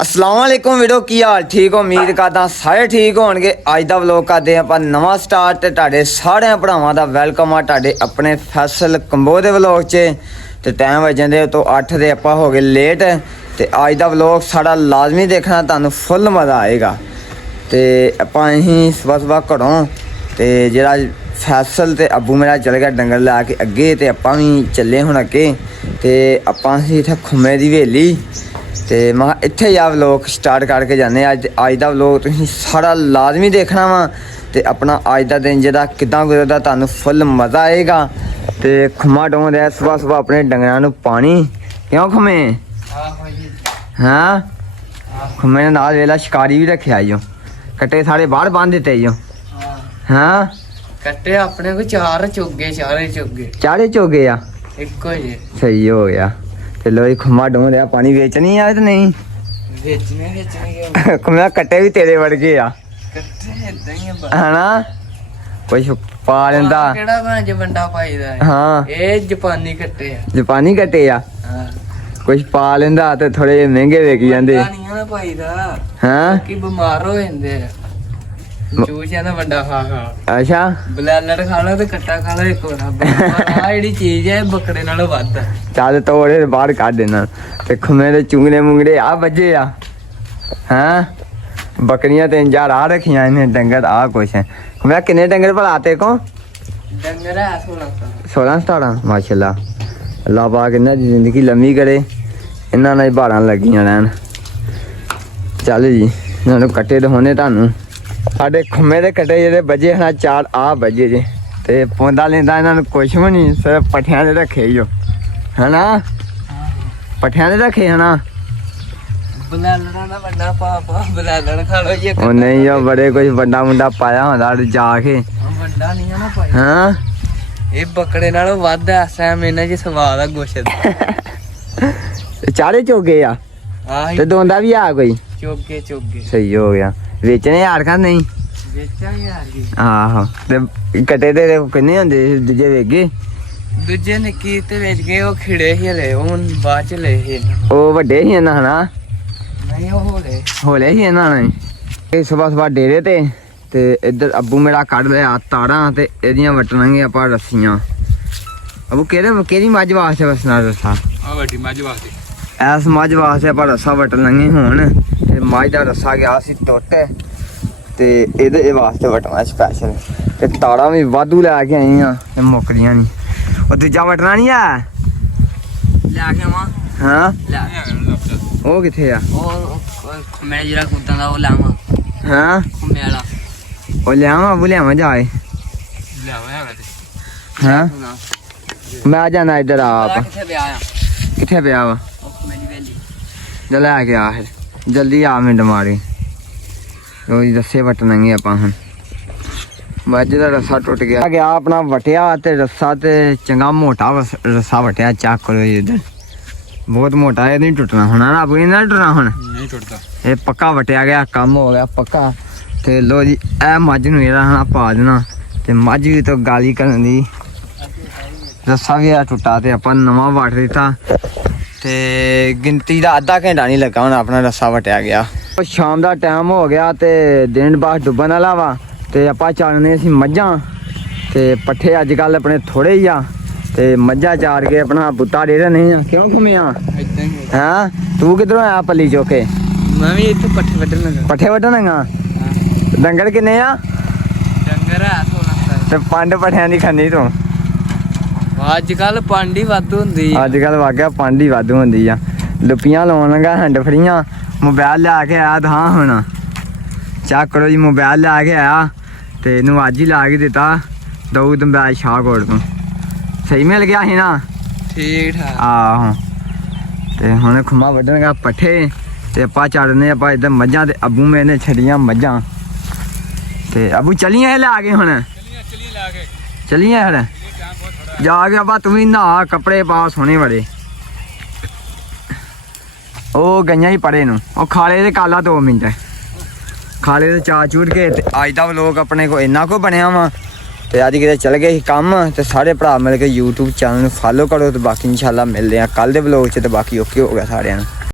अस्सलाम वालेकुम वीडियो की हाल ठीक हो उम्मीद करदा सारे ठीक होणगे। अज दा व्लॉग करदे आपां नवां स्टार्ट ते तुहाडे सारे भरावां दा वेलकम आ तुहाडे अपने फैसल कंबो दे व्लॉग च। ते टाइम वजन दे तो 8 दे आपां हो गए लेट ते अज दा व्लॉग साड़ा लाजमी देखना, तुहानू फुल मज़ा आएगा। ते आपां अहीं सुबह सुबह घरों ते जेह्ड़ा फैसल ते अब्बू मेरा चल गया डंगर लैके अगे ते आपां भी चले हुण अगे ते आपां इत्थै खुम्मे दी हवेली ते मैं इत्थे जा व्लॉग स्टार्ट करके जाने। अज दा व्लॉग तुसीं सारा लाजमी देखना वा ते अपना अज दा दिन जेह्ड़ा किद्दां गुजरदा तुहानू फुल मज़ा आएगा। ते खुम्मा डों दे सुबह सुबह अपने डंगरां नू पानी क्यों खुम्मे हाँ खुम्मे ने नाल वेला शिकारी भी रखे आइयो कट्टे सारे बाहर बांध दिते आइयो हाँ कट्टे अपने को चार चोगे चारे चोगे आ इको ही सही हो गया। ते लो खुम्मा डों दे पानी बेचनी है ते नहीं बेचने खुम्मे कट्टे भी तेरे वर्गे आ कट्टे इदां ही है ना कुछ पा लेंदा केड़ा भांज बंडा पाईदा है हाँ ए जापानी कट्टे आ जापानी कट्टे आ हां कुछ पा लेंदा ते थोड़े महंगे वेकी जांदे नहीं ना पाईदा हां कि बीमार हो जांदे चूचा ना बंडा खा अच्छा बलैलड़ खा लो ते कट्टा खा लो एक होना आ जेडी चीज है बकरे नालों वध चल तोड़े बाहर काट देना ते खुम्मे दे चुंगले मुंगड़े आ बजे आ हां बकरियां 3-4 आ रखियां इन्हें डंगर आ कुछ है। खुम्मे कितने डंगर भला आते को डंगर है 16-17 माशाल्लाह। अल्लाह पाक इन्हां दी जिंदगी लम्मी करे, इन्हां नाल भारां लगियां रहन। चल जी इन्हां नूं कट्टे दिखाउने तुहानू साडे खुम्मे दे कट्टे जेह्ड़े बजे हना 4 आ बजे जे ते पौंदा लेंदा इन्हां नूं कुछ भी नहीं, सिर्फ पट्ठियां दे रखे ही है ना पट्ठियां दे रखे है ना बलैलड़ा ना बंडा पापा बलैलड़ खा लो ये ओ नहीं यार बड़े कुछ बंडा मुंडा पाया होंदा जाके बंडा नहीं है ना पाई हाँ ये बकरे नालों वध है सैम इन्हां च स्वाद है गोश्त चारे चोगे आ ते दोंदा भी आ कोई चोगे सही हो गया। बेचने यार का नहीं बेचा यार जी आहो ते कट्टे ते किन्ने होंदे दूजे वेगे दूजे निक्की ते बेच गए वो खिड़े ही ले हुन बाद च ले ही ओ वड्डे ही ना हना नहीं वो होले ही ना नहीं सुबह सुबह डेरे ते इधर अब्बू मेरा कढ़ लिया तारां ते एदियां वटणांगे आपां रस्सियां। अब्बू केड़ी मझ वास्ते वसना रस्सा आ वड्डी मझ वास्ते ऐस मझ वास्ते आपां रस्सा वटण लगे हुण ते मझ दा रस्सा गया सी टुट ते एदे वास्ते वटना स्पैशल ते तारां भी वाधू लैके आई हां ते मुकदियां नहीं। ओ दूजा वटना नहीं है ले के मां हां ले ओ किथे आ ओ खुम्मे जरा कुत्तां दा ओ लावा हां खुम्मे वाला ओ लियावां अब्बू लियावां जाए लावा है हां मैं आ जाना इधर आप किथे पे आया किथे पे आवा ओ खुम्मे दी वेली जल आ गया फिर जल्दी आ मिंट मारी ओ रस्से वटणगे आपां हुण मझ दा रस्सा टुट गया अपना वटिया ते रस्सा ते चंगा मोटा रस्सा वटिया चेक करो इधर बहुत मोटा है नहीं टुटना होना ना अपनी ना टुटना हुण नहीं टुटदा ये पक्का वटिया गया काम हो गया पक्का। ते लो जी ए मझ नूं जेहड़ा हना पा देना ते मझ भी तो गाली करन दी रस्सा भी आ टुटा ते आपां नवां वट दित्ता ते गिनती दा आधा घंटा नहीं लगा हुण अपना रस्सा वटिया गया। शाम दा टाइम हो गया ते दिन बस डुब्बन वाला वा ते आपां चालने सी मझां ते पट्ठे अजकल अपने थोड़े ही आ ते मझां चार के अपना बुत्ता डेरा नहीं क्यों घूमिया हाँ तू किधरों आया पली चौके मैं भी इत्थे पट्ठे वड्डन लगा पट्ठे वड्डन लगा डंगर किन्ने आ डंगर है 16 ते पंड पट्ठियां दी खन्नी तू अजकल पांडी वाधू हुंदी अजकल वाकया पंड ही वाधू हुंदी आ लुप्पियां लाउण लगा हैंड फ्रियां मोबाइल लैके आया था हुण चेक करो जी मोबाइल लैके आया ते इनू अज ही ला के दित्ता दाऊद मोबाइल शाहकोट तो सही मिल गया ही ना ठीक ठाक आहो ते हुण खुम्मा वड्डन गा पट्ठे ते आपां चाड़ने आपां इधर मझां ते अब्बू मेरे ने छड़ियां मझां ते अब्बू चलियां ला के हुण चलियां हड़ जाके आपां तू भी नहा कपड़े पा सोने बड़े ओ गईयां ही परे नूं ओ खाले ते काला 2 मिंट खाले ते चा चूट के ते अज दा व्लॉग अपने को इन्ना को बनया वा ते अज किते चल गए कम ते सारे भरा मिल के यूट्यूब चैनल नूं फॉलो करो ते बाकी इंशाल्लाह मिलदे आ कल दे व्लॉग च ते बाकी ओके हो गया सारेआं नूं।